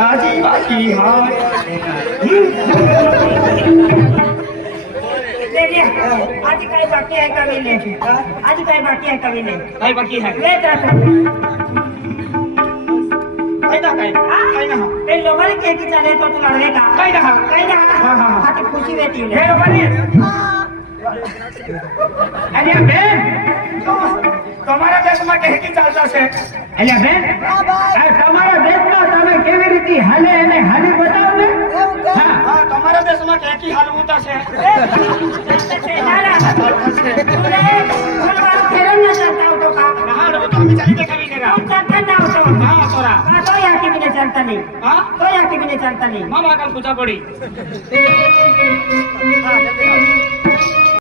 आदिवासी हाय आधी काय बाकी आहे का वेले आधी काय बाकी आहे का वेले काय बाकी है ले जाता काय ना काय ना ते लोबारी केकी चाले तो तू लढले का काय ना काही ना हाँ, हाँ. हाती खुशी देती हे लोबारी अरे बेन તમારા દેશમાં કેવી ચાલતા છે અલ્યા બેન આ તમારા દેશમાં તમે કેવી રીતે હાલે અને હાલી બતાવો ને હા હા તમારા દેશમાં કેવી હાલવું છે હા તો અમે ચાલી દેખાવી લેગા હા તોરા तो या की बिना चलता नहीं હા तो या की बिना चलता नहीं મામા કાલ પૂછા પડી હા જલ્દી